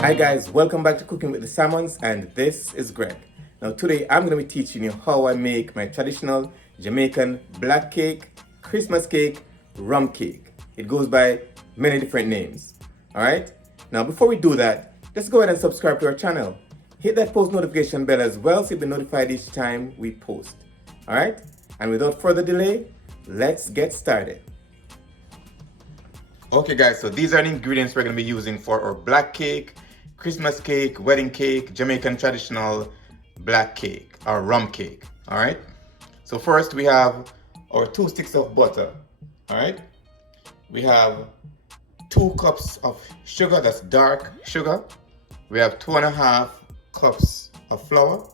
Hi guys, welcome back to Cooking with the Salmons, and this is Greg. Now today I'm going to be teaching you how I make my traditional Jamaican black cake, Christmas cake, rum cake. It goes by many different names. Alright? Now before we do that, let's go ahead and subscribe to our channel. Hit that post notification bell as well so you'll be notified each time we post. Alright? And without further delay, let's get started. Okay guys, so these are the ingredients we're going to be using for our black cake, Christmas cake, wedding cake, Jamaican traditional black cake or rum cake. All right. So first we have our 2 sticks of butter. All right. We have 2 cups of sugar, that's dark sugar. We have 2.5 cups of flour.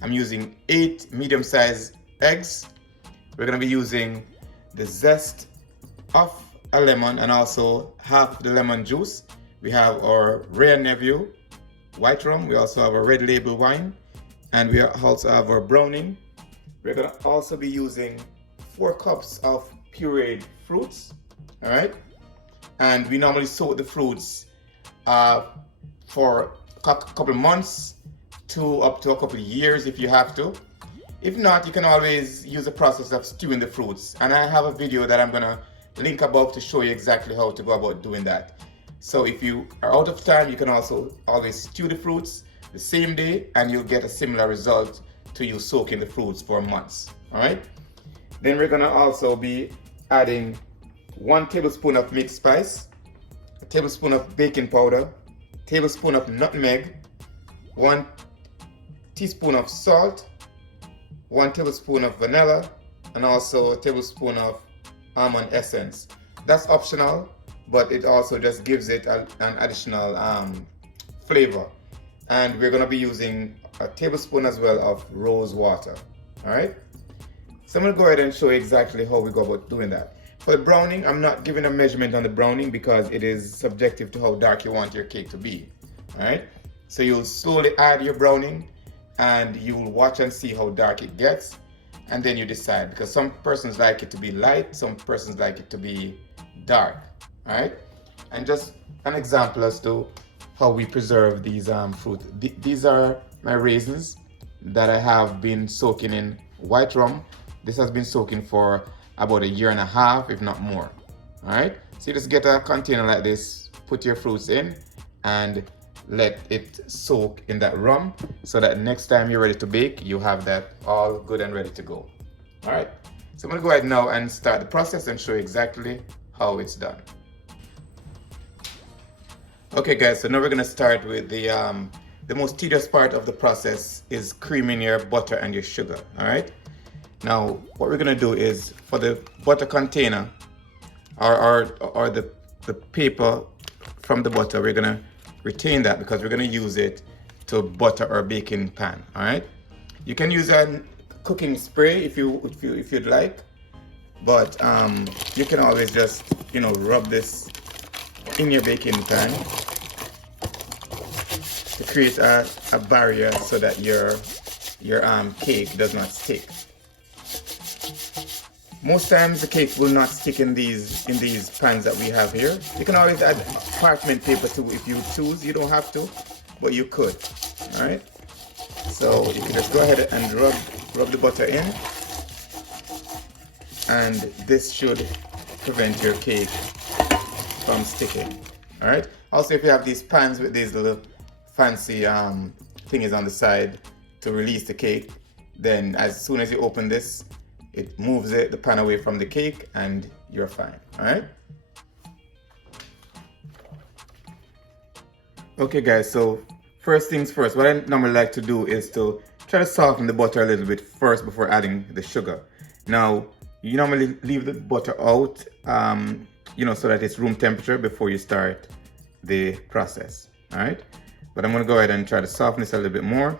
I'm using 8 medium-sized eggs. We're going to be using the zest of a lemon and also half the lemon juice. We have our Rare Nephew white rum. We also have our red label wine, and we also have our browning. We're gonna also be using 4 cups of pureed fruits. All right, and we normally soak the fruits for a couple months to up to a couple of years if you have to. If not, you can always use the process of stewing the fruits, and I have a video that I'm gonna link above to show you exactly how to go about doing that. So if you are out of time, you can also always stew the fruits the same day and you'll get a similar result to you soaking the fruits for months. All right. Then we're gonna also be adding 1 tablespoon of mixed spice, a tablespoon of baking powder, tablespoon of nutmeg, 1 teaspoon of salt, 1 tablespoon of vanilla, and also a tablespoon of almond essence. That's optional, but it also just gives it an additional flavor. And we're going to be using a tablespoon as well of rose water. All right. So I'm going to go ahead and show you exactly how we go about doing that. For the browning, I'm not giving a measurement on the browning because it is subjective to how dark you want your cake to be. All right. So you'll slowly add your browning and you'll watch and see how dark it gets. And then you decide, because some persons like it to be light, some persons like it to be dark. All right, and just an example as to how we preserve these fruit. These are my raisins that I have been soaking in white rum. This has been soaking for about 1.5 years, if not more. All right, so you just get a container like this, put your fruits in, and let it soak in that rum so that next time you're ready to bake, you have that all good and ready to go. All right, so I'm gonna go ahead now and start the process and show you exactly how it's done. Okay guys, so now we're gonna start with the most tedious part of the process is creaming your butter and your sugar. All right, now what we're gonna do is for the butter container or the paper from the butter, we're gonna retain that because we're gonna use it to butter our baking pan. All right, you can use a cooking spray if you'd like, but you can always just rub this in your baking pan to create a barrier so that your cake does not stick. Most times the cake will not stick in these pans that we have here. You can always add parchment paper too if you choose. You don't have to, but you could. All right. So you can just go ahead and rub the butter in, and this should prevent your cake from sticking. All right. Also, if you have these pans with these little fancy thingies on the side to release the cake, then as soon as you open this, it moves the pan away from the cake and you're fine. All right. Okay guys, so first things first, what I normally like to do is to try to soften the butter a little bit first before adding the sugar. Now, you normally leave the butter out, so that it's room temperature before you start the process. All right, but I'm gonna go ahead and try to soften this a little bit more.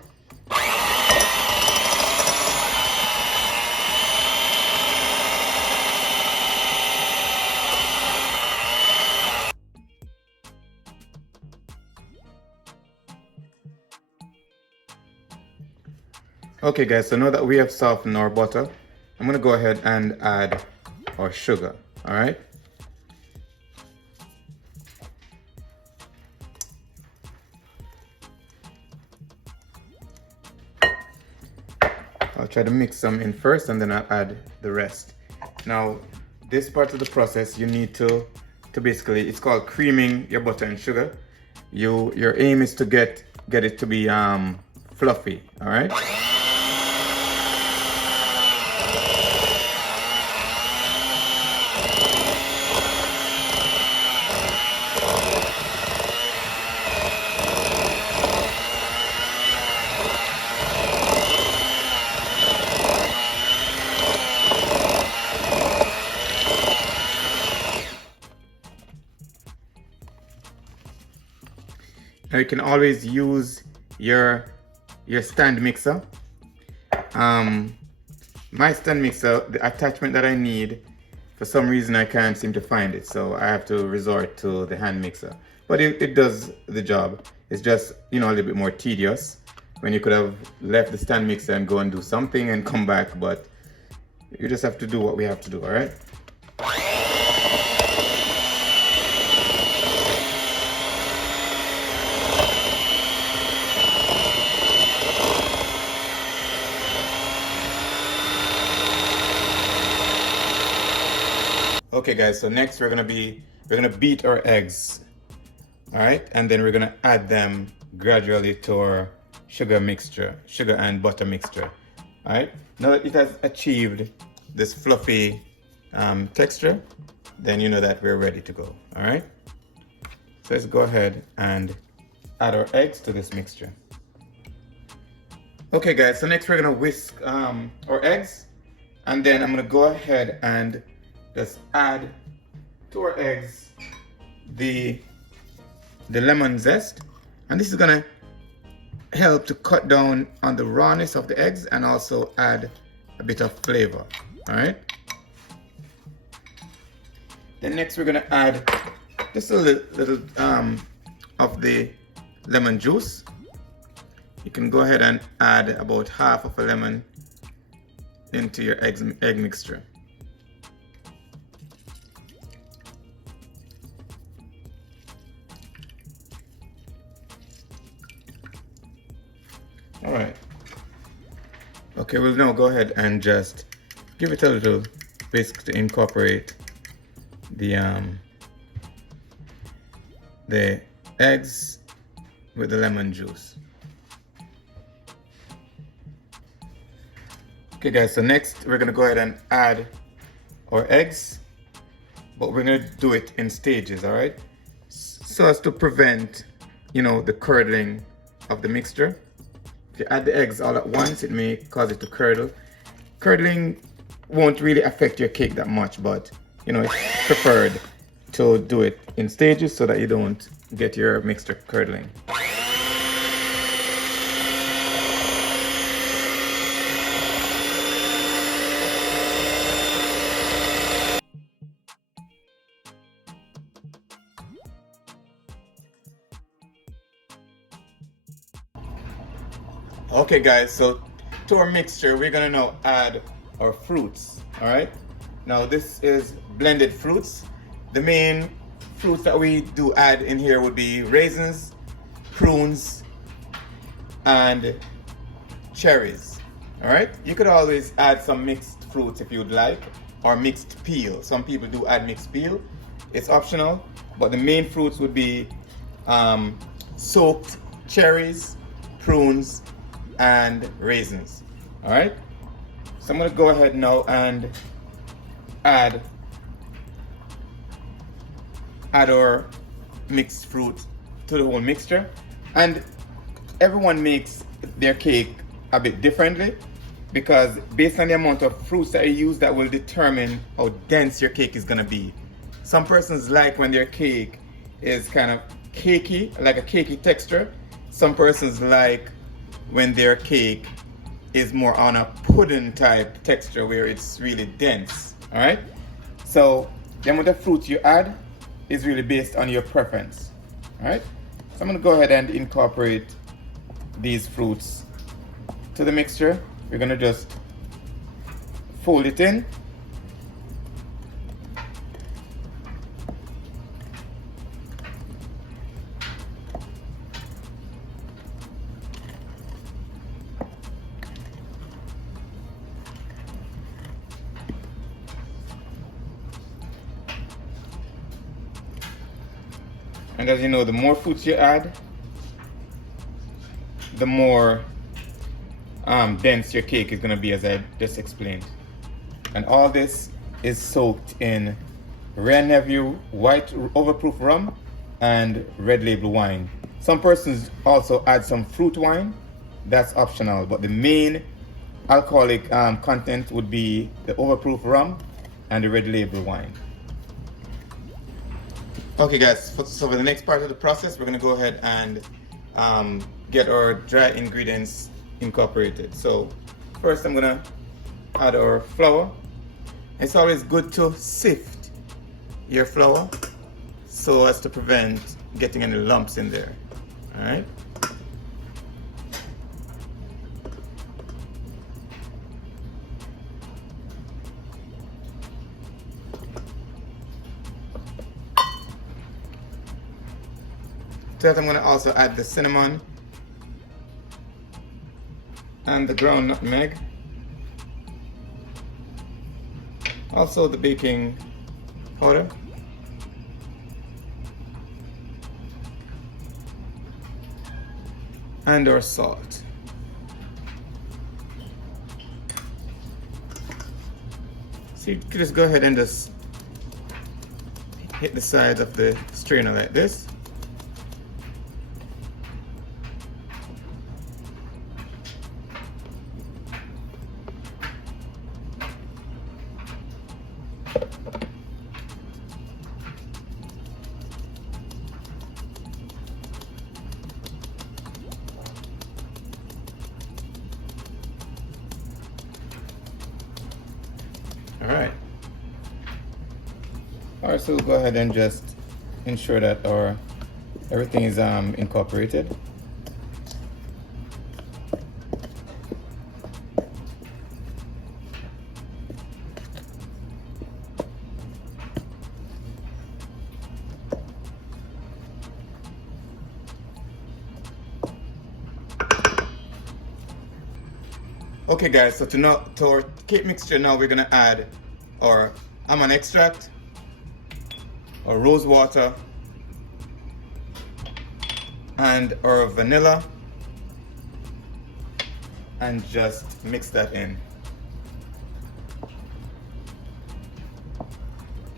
Okay guys, so now that we have softened our butter, I'm gonna go ahead and add our sugar. All right, I'll try to mix some in first and then I'll add the rest. Now, this part of the process you need to basically, it's called creaming your butter and sugar. Your aim is to get it to be fluffy, all right? Now you can always use your stand mixer. My stand mixer, the attachment that I need, for some reason I can't seem to find it, so I have to resort to the hand mixer. But it does the job. It's just, you know, a little bit more tedious when you could have left the stand mixer and go and do something and come back, but you just have to do what we have to do, all right? Okay guys, so next we're gonna beat our eggs, all right, and then we're gonna add them gradually to our sugar and butter mixture. All right, now that it has achieved this fluffy texture, then you know that we're ready to go. All right, so let's go ahead and add our eggs to this mixture. Okay guys, so next we're gonna whisk our eggs, and then I'm gonna go ahead and just add to our eggs the lemon zest, and this is gonna help to cut down on the rawness of the eggs and also add a bit of flavor. All right, then next we're gonna add just a little of the lemon juice. You can go ahead and add about half of a lemon into your egg mixture. All right. Okay, we'll now go ahead and just give it a little whisk to incorporate the eggs with the lemon juice. Okay guys, so next we're gonna go ahead and add our eggs, but we're gonna do it in stages, all right? So as to prevent, you know, the curdling of the mixture. If you add the eggs all at once, it may cause it to curdle. Curdling won't really affect your cake that much, but you know, it's preferred to do it in stages so that you don't get your mixture curdling. Okay guys, so to our mixture, we're gonna now add our fruits, all right? Now this is blended fruits. The main fruits that we do add in here would be raisins, prunes, and cherries, all right? You could always add some mixed fruits if you'd like, or mixed peel. Some people do add mixed peel. It's optional, but the main fruits would be soaked cherries, prunes, and raisins. All right, so I'm gonna go ahead now and add our mixed fruit to the whole mixture. And everyone makes their cake a bit differently, because based on the amount of fruits that you use, that will determine how dense your cake is gonna be. Some persons like when their cake is kind of cakey, like a cakey texture. Some persons like when their cake is more on a pudding type texture where it's really dense, all right? So the amount of fruit you add is really based on your preference, all right? So I'm gonna go ahead and incorporate these fruits to the mixture. We're gonna just fold it in. And as you know, the more fruits you add, the more dense your cake is going to be, as I just explained. And all this is soaked in rare nephew white overproof rum and red label wine. Some persons also add some fruit wine. That's optional, but the main alcoholic content would be the overproof rum and the red label wine. Okay guys, so for the next part of the process, we're going to go ahead and get our dry ingredients incorporated. So first I'm going to add our flour. It's always good to sift your flour so as to prevent getting any lumps in there. All right. To that I'm going to also add the cinnamon and the ground nutmeg. Also the baking powder. And our salt. So you can just go ahead and just hit the sides of the strainer like this. Alright, so we'll go ahead and just ensure that everything is incorporated. Okay guys, so to our cake mixture now we're gonna add our almond extract, our rose water, and our vanilla, and just mix that in.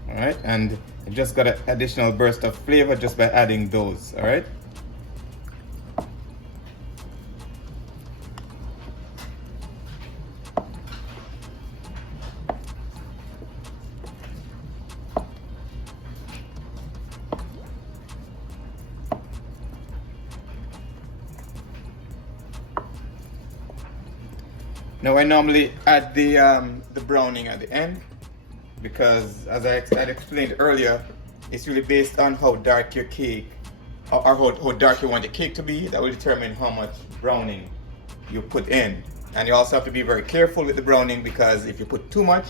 Alright, and you just got an additional burst of flavor just by adding those, alright? Now I normally add the browning at the end because, as I had explained earlier, it's really based on how dark your cake or how dark you want the cake to be. That will determine how much browning you put in. And you also have to be very careful with the browning because if you put too much,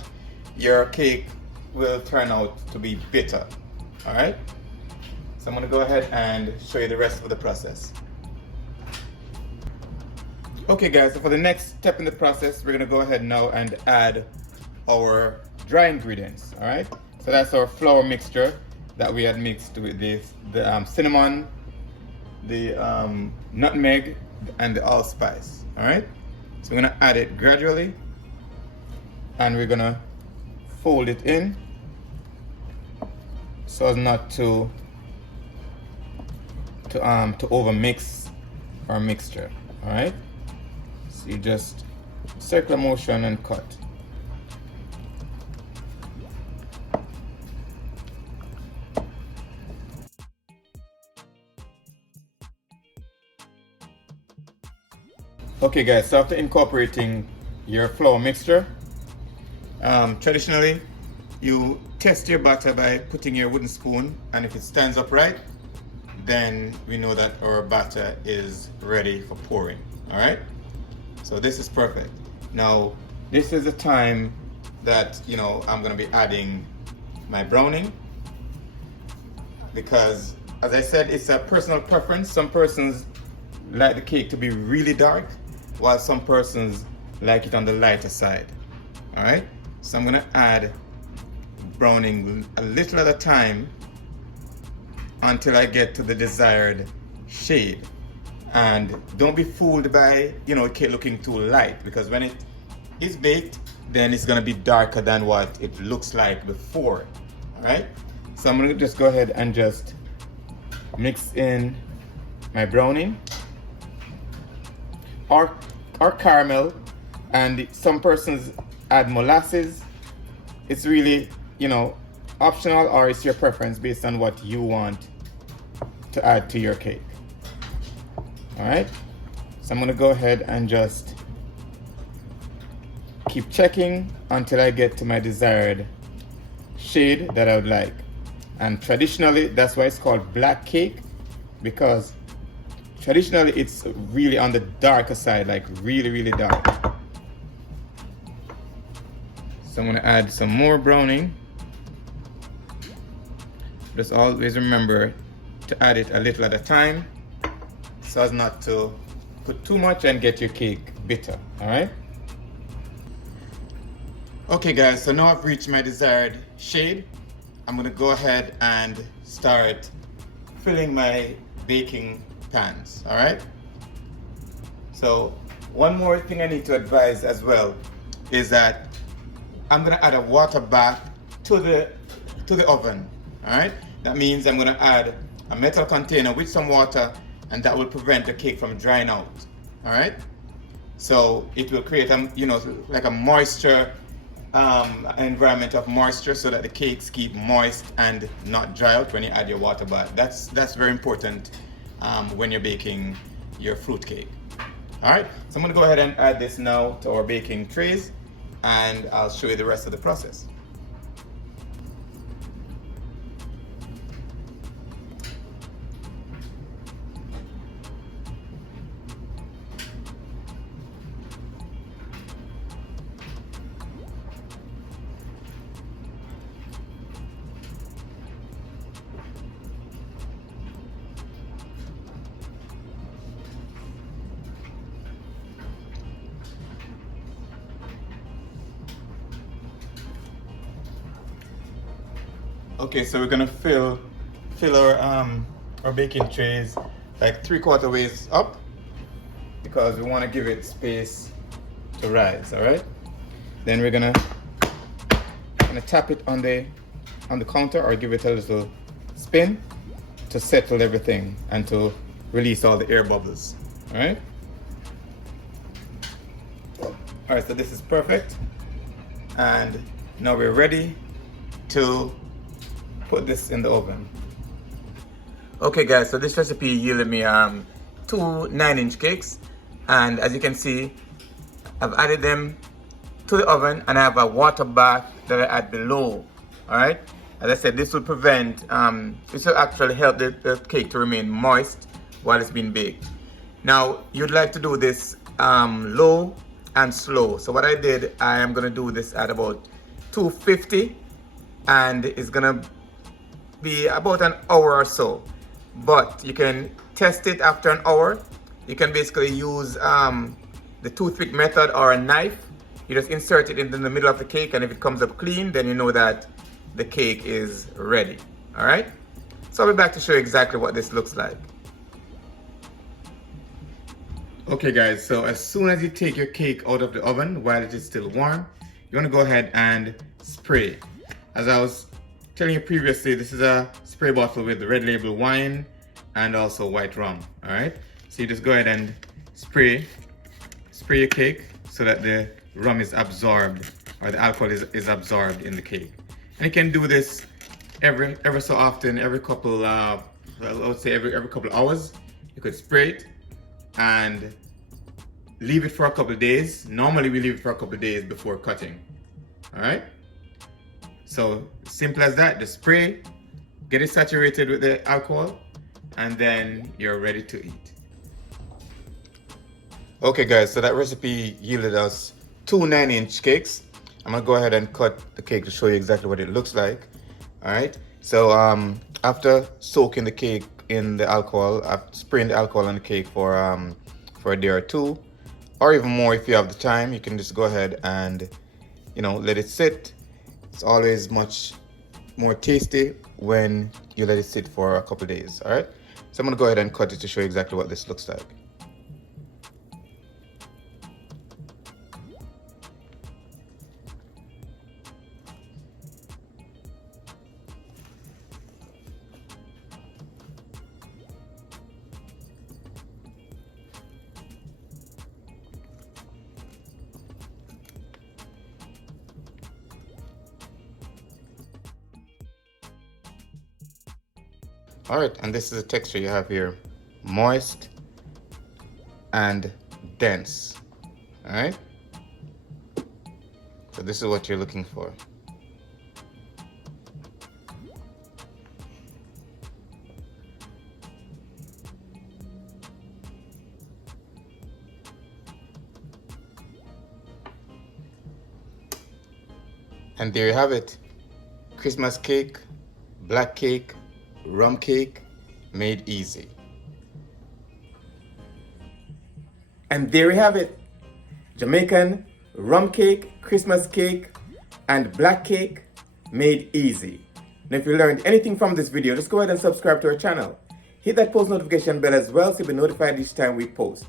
your cake will turn out to be bitter. Alright? So I'm going to go ahead and show you the rest of the process. Okay guys, so for the next step in the process, we're gonna go ahead now and add our dry ingredients, all right? So that's our flour mixture that we had mixed with the cinnamon, the nutmeg, and the allspice, all right? So we're gonna add it gradually, and we're gonna fold it in so as not to over mix our mixture, all right? So you just circular motion and cut. Okay guys, so after incorporating your flour mixture, traditionally you test your batter by putting your wooden spoon, and if it stands upright, then we know that our batter is ready for pouring, all right? So this is perfect. Now, this is the time that, you know, I'm gonna be adding my browning because, as I said, it's a personal preference. Some persons like the cake to be really dark, while some persons like it on the lighter side, all right? So I'm gonna add browning a little at a time until I get to the desired shade. And don't be fooled by, it looking too light, because when it is baked, then it's gonna be darker than what it looks like before. All right, so I'm gonna just go ahead and just mix in my browning or caramel, and some persons add molasses. It's really, optional, or it's your preference based on what you want to add to your cake. All right, so I'm gonna go ahead and just keep checking until I get to my desired shade that I would like. And traditionally, that's why it's called black cake, because traditionally it's really on the darker side, like really, really dark. So I'm gonna add some more browning. Just always remember to add it a little at a time, so as not to put too much and get your cake bitter. All right. Okay guys, so now I've reached my desired shade. I'm gonna go ahead and start filling my baking pans. All right. So one more thing I need to advise as well is that I'm gonna add a water bath to the oven. All right. That means I'm gonna add a metal container with some water, and that will prevent the cake from drying out. All right. So it will create like a moisture environment of moisture, so that the cakes keep moist and not dry out when you add your water bath. That's very important when you're baking your fruit cake. All right, so I'm gonna go ahead and add this now to our baking trays, and I'll show you the rest of the process. Okay, so we're gonna fill our baking trays like 3/4 ways up, because we want to give it space to rise. All right. Then we're gonna tap it on the counter, or give it a little spin to settle everything and to release all the air bubbles. All right. All right. So this is perfect, and now we're ready to put this in the oven. Okay guys, so this recipe yielded me 2 9-inch cakes, and as you can see, I've added them to the oven, and I have a water bath that I add below. All right, as I said, this will prevent this will actually help the cake to remain moist while it's being baked. Now you'd like to do this low and slow. So what I did, I am gonna do this at about 250, and it's gonna be about an hour or so, but you can test it after an hour. You can basically use the toothpick method or a knife. You just insert it in the middle of the cake, and if it comes up clean, then you know that the cake is ready. All right, so I'll be back to show you exactly what this looks like. Okay guys, so as soon as you take your cake out of the oven while it is still warm, you want to go ahead and spray. As I was telling you previously, this is a spray bottle with the red label wine and also white rum. All right, so you just go ahead and spray your cake so that the rum is absorbed, or the alcohol is absorbed in the cake. And you can do this every so often, every couple I would say every couple of hours. You could spray it and leave it for a couple of days. Normally we leave it for a couple of days before cutting. All right, so simple as that. Just spray, get it saturated with the alcohol, and then you're ready to eat. Okay guys, so that recipe yielded us 2 9-inch cakes. I'm gonna go ahead and cut the cake to show you exactly what it looks like. All right, so after soaking the cake in the alcohol, after spraying the alcohol on the cake for a day or two, or even more if you have the time, you can just go ahead and let it sit. It's always much more tasty when you let it sit for a couple days. All right, so I'm gonna go ahead and cut it to show you exactly what this looks like. All right, and this is the texture you have here: moist and dense. All right, so this is what you're looking for. And there you have it: Christmas cake, black cake, rum cake, made easy. And there you have it: Jamaican rum cake, Christmas cake, and black cake made easy. Now if you learned anything from this video, just go ahead and subscribe to our channel. Hit that post notification bell as well so you'll be notified each time we post.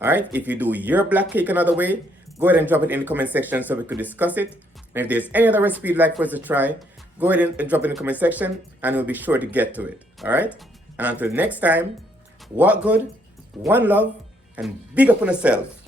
Alright, if you do your black cake another way, go ahead and drop it in the comment section so we could discuss it. And if there's any other recipe you'd like for us to try, go ahead and drop it in the comment section and we'll be sure to get to it. Alright? And until next time, walk good, one love, and big up on yourself.